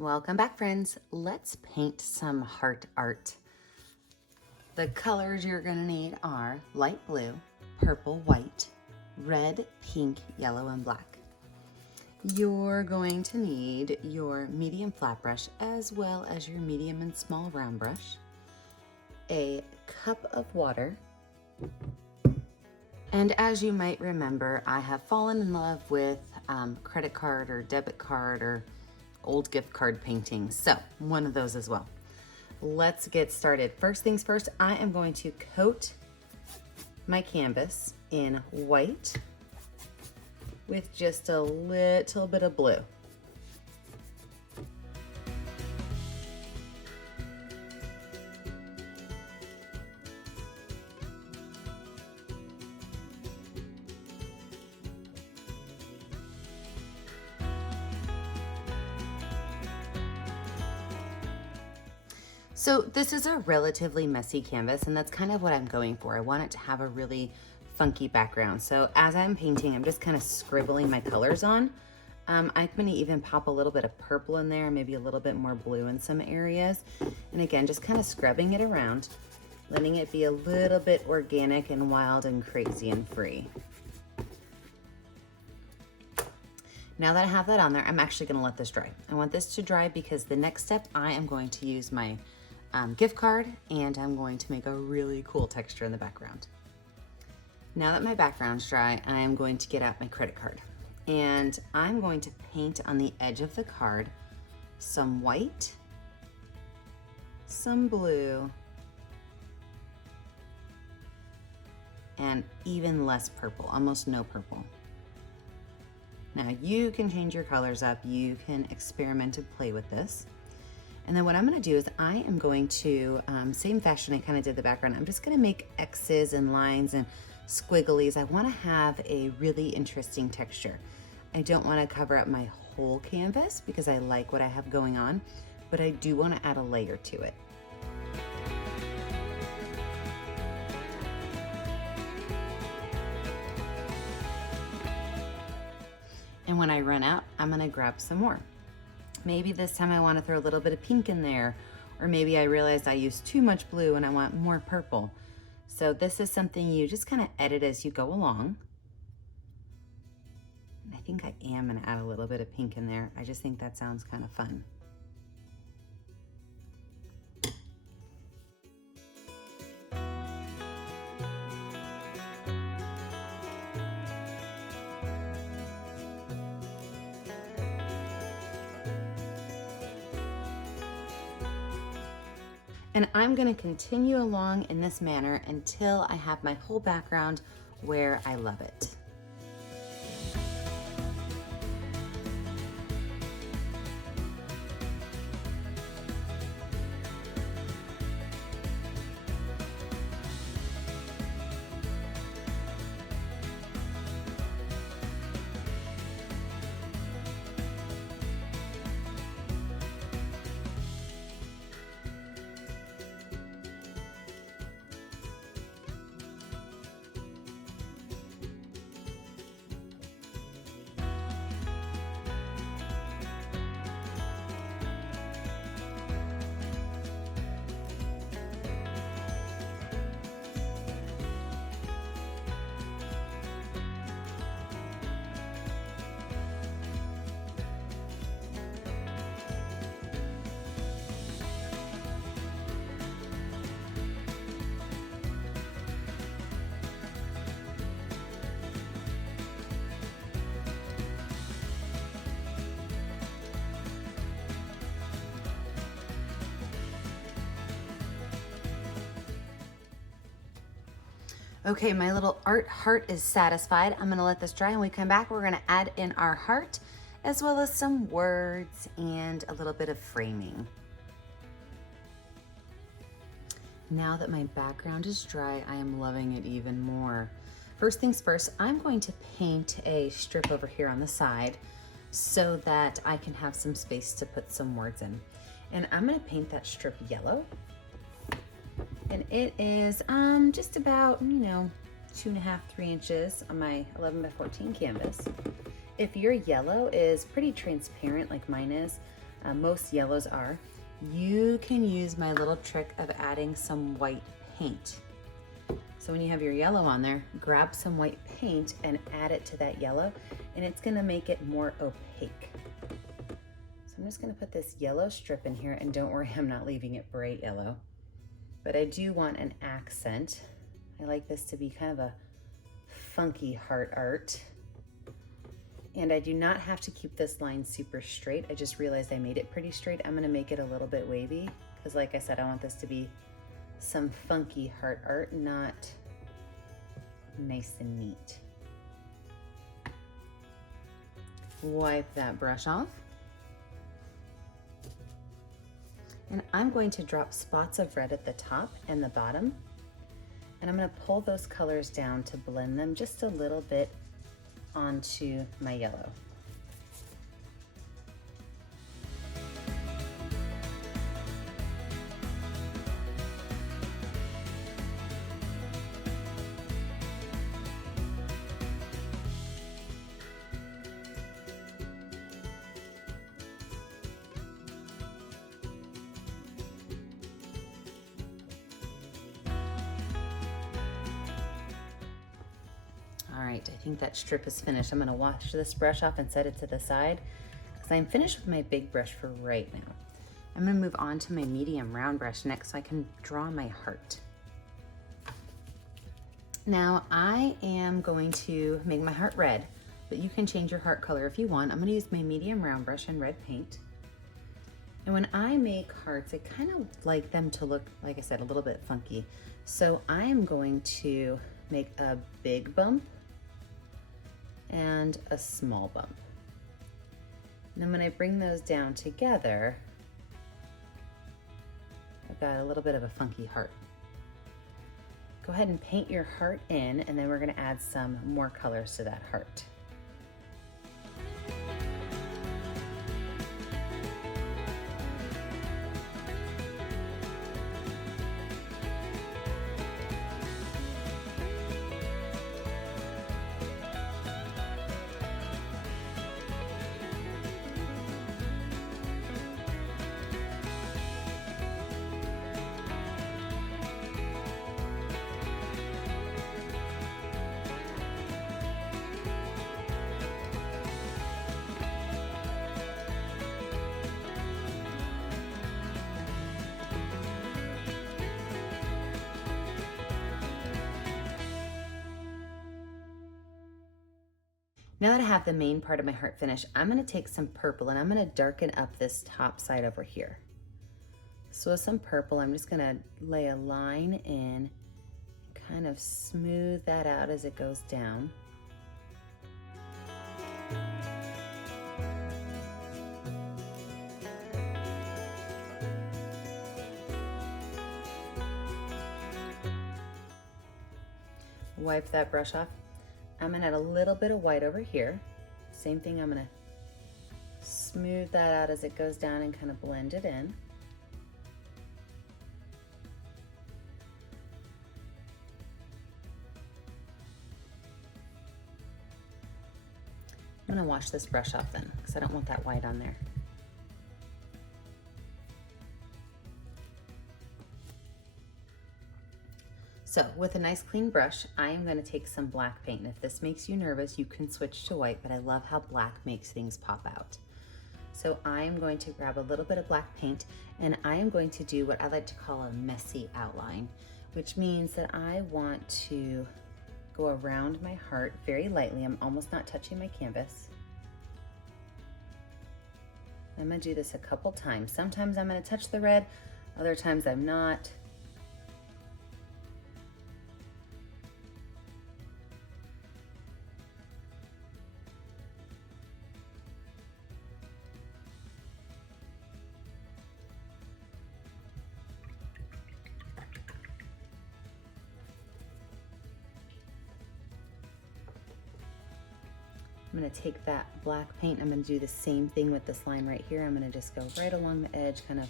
Welcome back, friends. Let's paint some heart art. The colors you're gonna need are light blue, purple, white, red, pink, yellow, and black. You're going to need your medium flat brush as well as your medium and small round brush, a cup of water, and as you might remember, I have fallen in love with credit card or debit card or old gift card paintings, so one of those as well. Let's get started. First things first, I am going to coat my canvas in white with just a little bit of blue. So this is a relatively messy canvas, and that's kind of what I'm going for. I want it to have a really funky background. So as I'm painting, I'm just kind of scribbling my colors on. I'm gonna even pop a little bit of purple in there, maybe a little bit more blue in some areas. And again, just kind of scrubbing it around, letting it be a little bit organic and wild and crazy and free. Now that I have that on there, I'm actually gonna let this dry. I want this to dry because the next step, I am going to use my gift card, and I'm going to make a really cool texture in the background. Now that my background's dry, I am going to get out my credit card, and I'm going to paint on the edge of the card some white, some blue, and even less purple, almost no purple. Now you can change your colors up, you can experiment and play with this. And then what I'm gonna do is I am going to, same fashion I kind of did the background, I'm just gonna make X's and lines and squigglies. I wanna have a really interesting texture. I don't wanna cover up my whole canvas because I like what I have going on, but I do wanna add a layer to it. And when I run out, I'm gonna grab some more. Maybe this time I want to throw a little bit of pink in there, or maybe I realized I used too much blue and I want more purple. So this is something you just kind of edit as you go along. And I think I am going to add a little bit of pink in there. I just think that sounds kind of fun. And I'm gonna continue along in this manner until I have my whole background where I love it. Okay, my little art heart is satisfied. I'm gonna let this dry, and when we come back, we're gonna add in our heart, as well as some words and a little bit of framing. Now that my background is dry, I am loving it even more. First things first, I'm going to paint a strip over here on the side so that I can have some space to put some words in. And I'm gonna paint that strip yellow. And it is just about, 2.5, 3 inches on my 11 by 14 canvas. If your yellow is pretty transparent like mine is, Most yellows are. You can use my little trick of adding some white paint. So when you have your yellow on there, grab some white paint and add it to that yellow, and it's gonna make it more opaque. So I'm just gonna put this yellow strip in here, and don't worry, I'm not leaving it bright yellow, but I do want an accent. I like this to be kind of a funky heart art. And I do not have to keep this line super straight. I just realized I made it pretty straight. I'm gonna make it a little bit wavy, because like I said, I want this to be some funky heart art, not nice and neat. Wipe that brush off. And I'm going to drop spots of red at the top and the bottom. And I'm gonna pull those colors down to blend them just a little bit onto my yellow. All right, I think that strip is finished. I'm gonna wash this brush off and set it to the side because I'm finished with my big brush for right now. I'm gonna move on to my medium round brush next so I can draw my heart. Now I am going to make my heart red, but you can change your heart color if you want. I'm gonna use my medium round brush and red paint. And when I make hearts, I kind of like them to look, like I said, a little bit funky. So I'm going to make a big bump and a small bump. And then when I bring those down together, I've got a little bit of a funky heart. Go ahead and paint your heart in, and then we're gonna add some more colors to that heart. Now that I have the main part of my heart finished, I'm gonna take some purple and I'm gonna darken up this top side over here. So with some purple, I'm just gonna lay a line in, kind of smooth that out as it goes down. Wipe that brush off. I'm gonna add a little bit of white over here. Same thing, I'm gonna smooth that out as it goes down and kind of blend it in. I'm gonna wash this brush off then, because I don't want that white on there. So with a nice clean brush, I am gonna take some black paint. And if this makes you nervous, you can switch to white, but I love how black makes things pop out. So I am going to grab a little bit of black paint, and I am going to do what I like to call a messy outline, which means that I want to go around my heart very lightly. I'm almost not touching my canvas. I'm gonna do this a couple times. Sometimes I'm gonna touch the red, other times I'm not. I'm gonna take that black paint, I'm gonna do the same thing with this line right here. I'm gonna just go right along the edge, kind of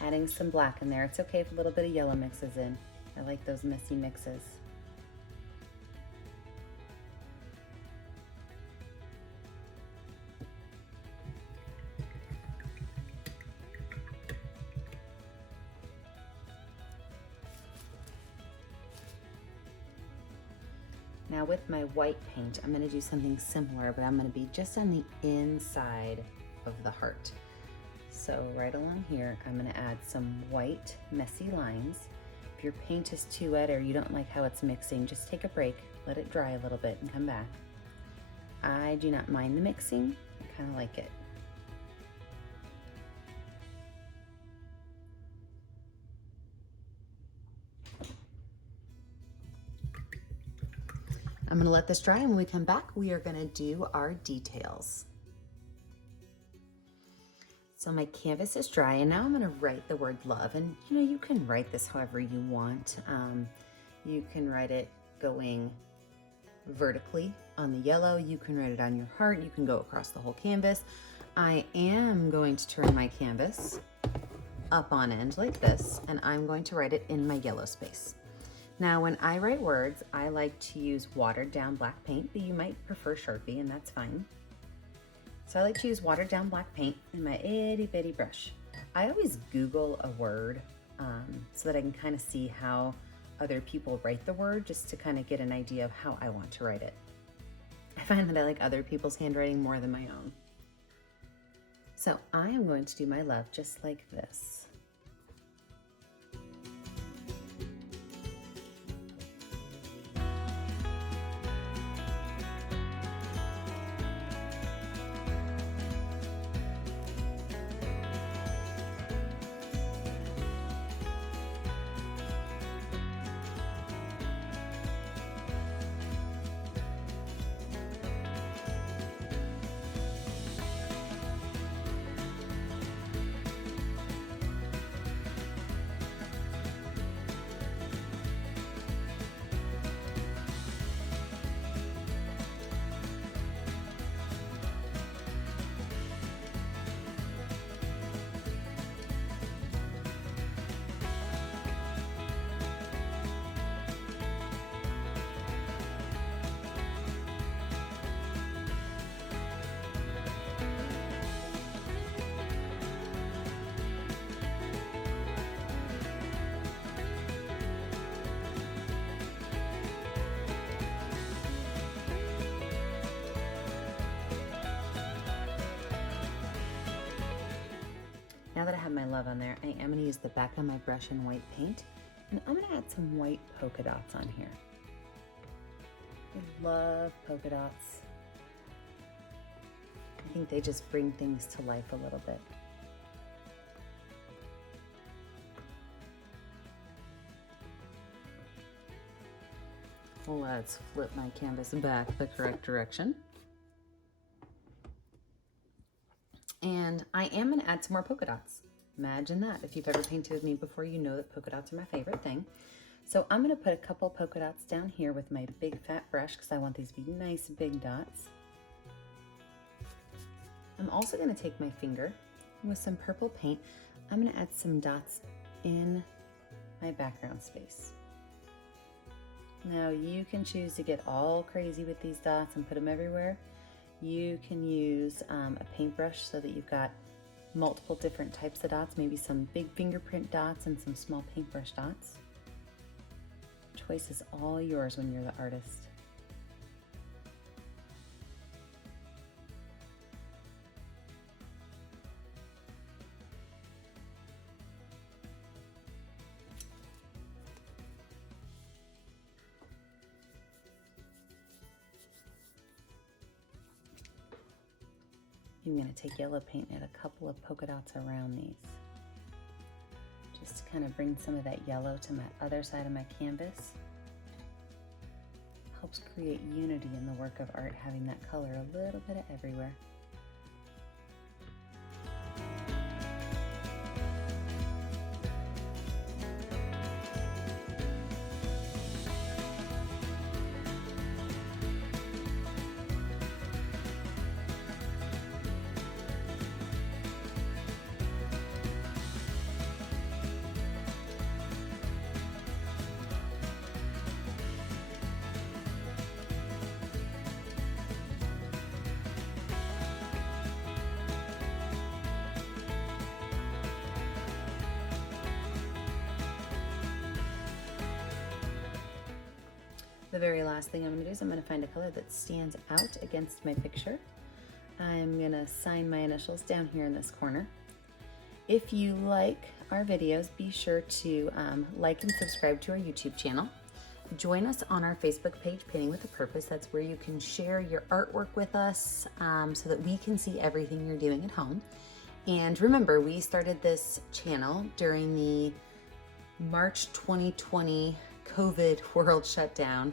adding some black in there. It's okay if a little bit of yellow mixes in. I like those messy mixes. Now with my white paint, I'm gonna do something similar, but I'm gonna be just on the inside of the heart. So right along here, I'm gonna add some white messy lines. If your paint is too wet or you don't like how it's mixing, just take a break, let it dry a little bit and come back. I do not mind the mixing, I kind of like it. I'm gonna let this dry, and when we come back, we are gonna do our details. So my canvas is dry, and now I'm gonna write the word love. And you know, you can write this however you want. You can write it going vertically on the yellow. You can write it on your heart. You can go across the whole canvas. I am going to turn my canvas up on end like this, and I'm going to write it in my yellow space. Now, when I write words, I like to use watered down black paint, but you might prefer Sharpie, and that's fine. So I like to use watered down black paint in my itty bitty brush. I always Google a word so that I can kind of see how other people write the word, just to kind of get an idea of how I want to write it. I find that I like other people's handwriting more than my own. So I am going to do my love just like this. Now that I have my love on there, I am going to use the back of my brush in white paint, and I'm going to add some white polka dots on here. I love polka dots. I think they just bring things to life a little bit. Let's flip my canvas back the correct direction. And I am going to add some more polka dots. Imagine that. If you've ever painted with me before, you know that polka dots are my favorite thing. So I'm going to put a couple polka dots down here with my big fat brush because I want these to be nice big dots. I'm also going to take my finger with some purple paint. I'm going to add some dots in my background space. Now you can choose to get all crazy with these dots and put them everywhere. You can use a paintbrush so that you've got multiple different types of dots, maybe some big fingerprint dots and some small paintbrush dots. Choice is all yours when you're the artist. I'm going to take yellow paint and add a couple of polka dots around these, just to kind of bring some of that yellow to my other side of my canvas. Helps create unity in the work of art, having that color a little bit of everywhere. The very last thing I'm gonna do is I'm gonna find a color that stands out against my picture. I'm gonna sign my initials down here in this corner. If you like our videos, be sure to like and subscribe to our YouTube channel. Join us on our Facebook page, Painting with a Purpose. That's where you can share your artwork with us so that we can see everything you're doing at home. And remember, we started this channel during the March 2020 COVID world shutdown,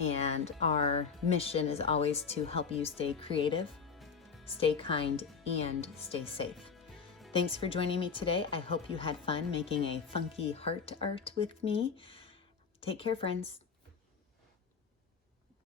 and our mission is always to help you stay creative, stay kind, and stay safe. Thanks for joining me today. I hope you had fun making a funky heart art with me. Take care, friends.